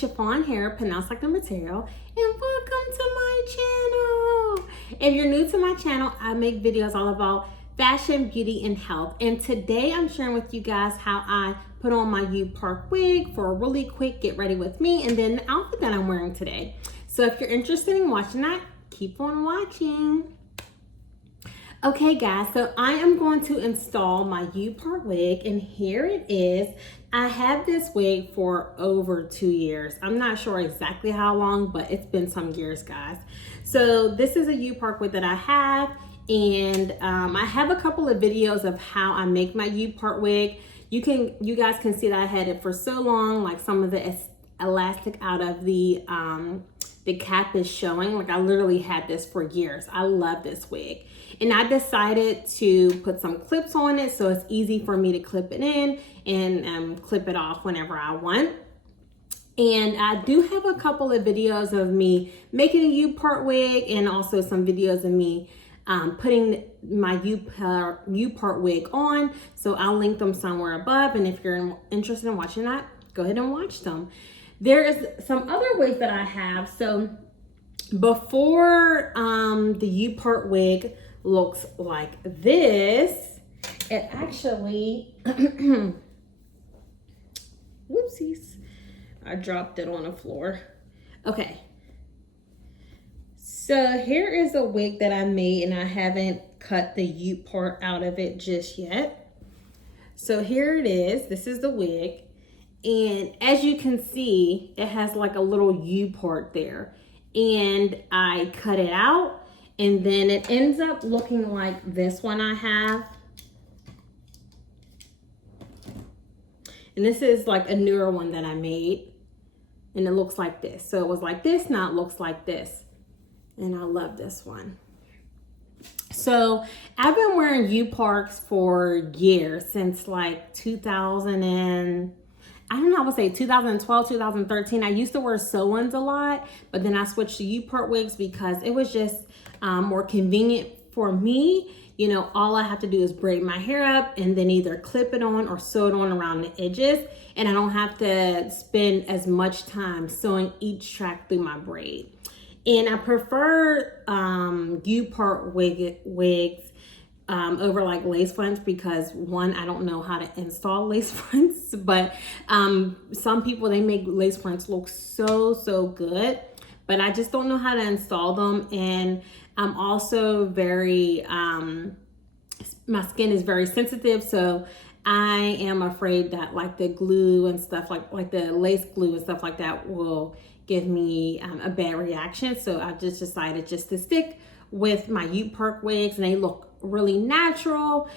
Sha-Phawn hair, pronounced like the material, and welcome to my channel. If you're new to my channel, I make videos all about fashion, beauty, and health. And today I'm sharing with you guys how I put on my U-Part wig for a really quick get ready with me, and then the outfit that I'm wearing today. So if you're interested in watching that, keep on watching. Okay guys, so I am going to install my U-Part wig, and here it is. I had this wig for over 2 years. I'm not sure exactly how long, but it's been some years, guys. So this is a U-Part wig that I have, and I have a couple of videos of how I make my U-Part wig. You guys can see that I had it for so long, like some of the elastic out of the cap is showing. Like I literally had this for years. I love this wig. And I decided to put some clips on it so it's easy for me to clip it in and clip it off whenever I want. And I do have a couple of videos of me making a U-Part wig, and also some videos of me putting my U-Part wig on. So I'll link them somewhere above, and if you're interested in watching that, go ahead and watch them. There is some other wigs that I have. So before the U-Part wig looks like this, it actually whoopsies, I dropped it on the floor. Okay, so here is a wig that I made, and I haven't cut the U-Part out of it just yet. So here it is. This is the wig, and as you can see, it has like a little U-Part there, and I cut it out. And then it ends up looking like this one I have. And this is like a newer one that I made. And it looks like this. So it was like this, now it looks like this. And I love this one. So I've been wearing U-Parts for years, since like 2000 and, I don't know, I would say 2012, 2013. I used to wear sew-ins a lot, but then I switched to U-Part wigs because it was just more convenient for me. You know, all I have to do is braid my hair up and then either clip it on or sew it on around the edges, and I don't have to spend as much time sewing each track through my braid. And I prefer U-Part wigs over like lace fronts, because one, I don't know how to install lace fronts, but some people, they make lace fronts look so good, but I just don't know how to install them. And I'm also very my skin is very sensitive, so I am afraid that like the glue and stuff, like the lace glue and stuff like that, will give me a bad reaction. So I just decided just to stick with my U-Part wigs, and they look really natural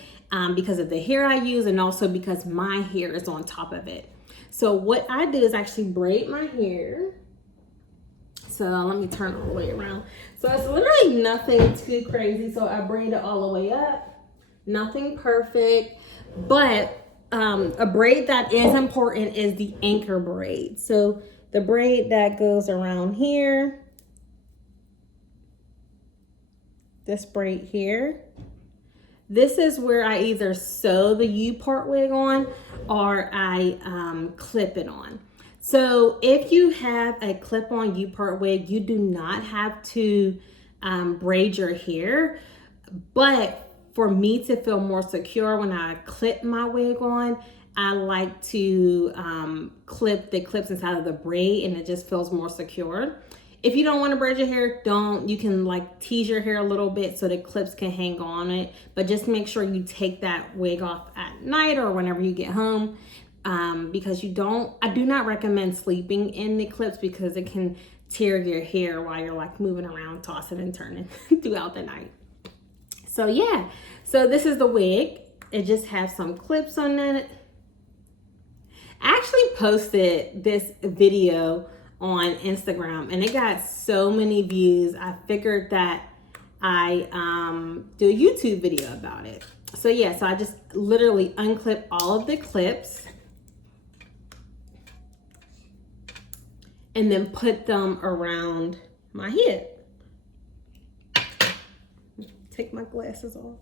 because of the hair I use, and also because my hair is on top of it. So what I do is actually braid my hair. So let me turn all the way around. So it's literally nothing too crazy. So I braid it all the way up. Nothing perfect, but a braid that is important is the anchor braid. So the braid that goes around here, this braid here, this is where I either sew the U-Part wig on or I clip it on. So if you have a clip-on U-Part wig, you do not have to braid your hair. But for me to feel more secure when I clip my wig on, I like to clip the clips inside of the braid, and it just feels more secure. If you don't want to braid your hair, don't. You can like tease your hair a little bit so the clips can hang on it, but just make sure you take that wig off at night or whenever you get home, because I do not recommend sleeping in the clips, because it can tear your hair while you're like moving around, tossing and turning throughout the night. So yeah, so this is the wig. It just has some clips on it. I actually posted this video on Instagram, and it got so many views. I figured that I do a YouTube video about it. So yeah, so I just literally unclip all of the clips and then put them around my head. Take my glasses off.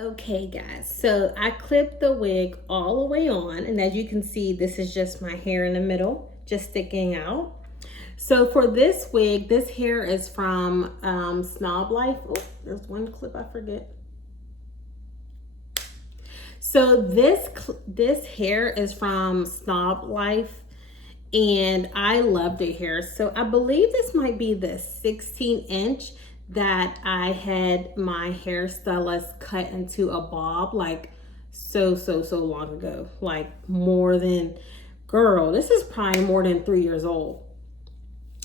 Okay guys, so I clipped the wig all the way on, and as you can see, this is just my hair in the middle, just sticking out. So for this wig, this hair is from Snob Life. Oh, there's one clip I forget. So this hair is from Snob Life, and I love the hair. So I believe this might be the 16-inch that I had my hairstylist cut into a bob like so long ago. Like more than, girl, this is probably more than 3 years old.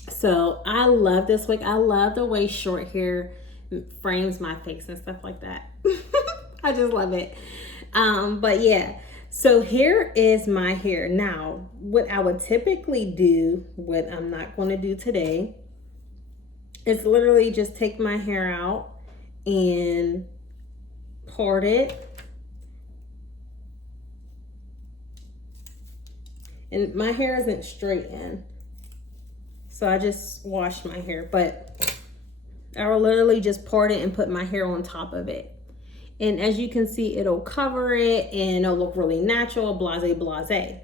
So I love this wig. I love the way short hair frames my face and stuff like that. I just love it. But yeah, so here is my hair. Now, what I would typically do, what I'm not going to do today, is literally just take my hair out and part it. And my hair isn't straight in, so I just wash my hair, but I will literally just part it and put my hair on top of it. And as you can see, it'll cover it and it'll look really natural, blase.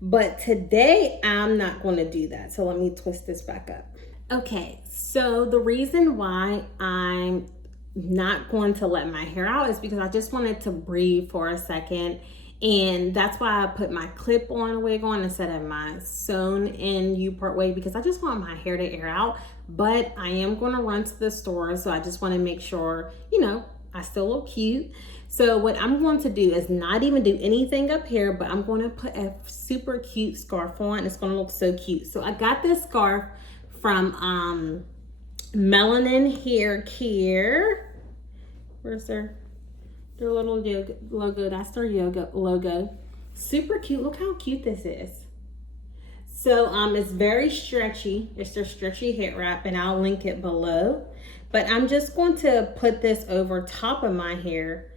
But today I'm not going to do that. So let me twist this back up. Okay, so the reason why I'm not going to let my hair out is because I just wanted to breathe for a second. And that's why I put my clip-on wig on instead of my sewn-in U-Part wig, because I just want my hair to air out. But I am going to run to the store, so I just want to make sure, you know, I still look cute. So what I'm going to do is not even do anything up here, but I'm going to put a super cute scarf on. It's going to look so cute. So I got this scarf from Melanin Haircare. Where's their little yoga logo? That's their yoga logo. Super cute. Look how cute this is. So it's very stretchy. It's their stretchy hair wrap, and I'll link it below. But I'm just going to put this over top of my hair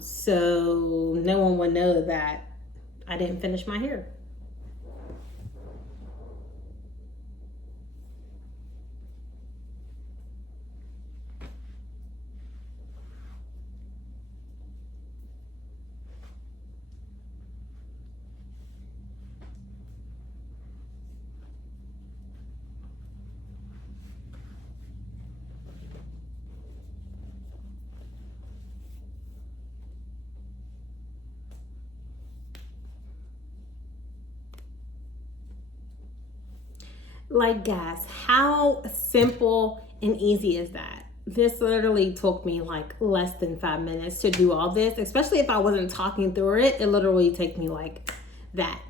so no one would know that I didn't finish my hair. Like guys, how simple and easy is that? This literally took me like less than 5 minutes to do all this, especially if I wasn't talking through it. It literally take me like that.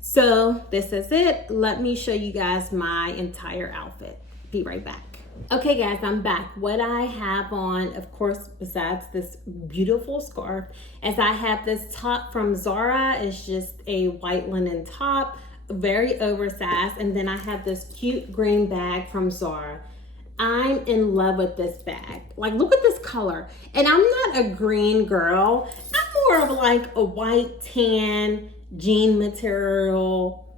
So this is it. Let me show you guys my entire outfit. Be right back. Okay guys, I'm back. What I have on, of course, besides this beautiful scarf, is I have this top from Zara. It's just a white linen top, very oversized, and then I have this cute green bag from Zara. I'm in love with this bag. Like, look at this color. And I'm not a green girl. I'm more of like a white, tan, jean material,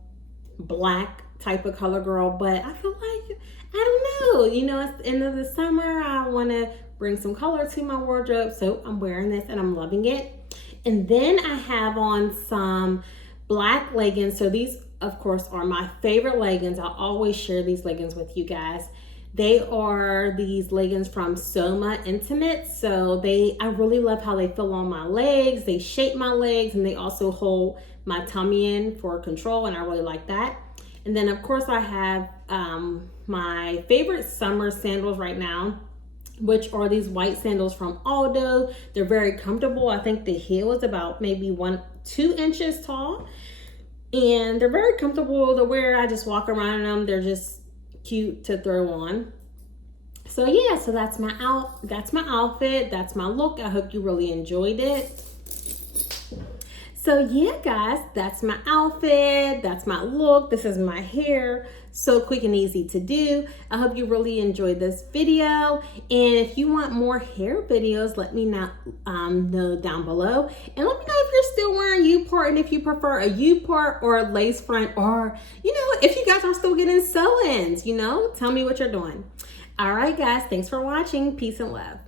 black type of color girl. But I feel like, I don't know, you know, it's the end of the summer. I want to bring some color to my wardrobe. So I'm wearing this and I'm loving it. And then I have on some black leggings. So these, of course, are my favorite leggings. I always share these leggings with you guys. They are these leggings from Soma Intimate. So I really love how they feel on my legs. They shape my legs, and they also hold my tummy in for control, and I really like that. And then of course I have my favorite summer sandals right now, which are these white sandals from Aldo. They're very comfortable. I think the heel is about maybe 2 inches tall, and they're very comfortable to wear. I just walk around in them. They're just cute to throw on. So yeah, so that's my outfit, that's my look. I hope you really enjoyed it. So yeah guys, that's my outfit, that's my look, this is my hair. So quick and easy to do. I hope you really enjoyed this video, and if you want more hair videos, let me know down below, and let me know if you're still wearing U-Part, and if you prefer a U-Part or a lace front, or you know, if you guys are still getting sew-ins, you know, tell me what you're doing. All right, guys. Thanks for watching. Peace and love.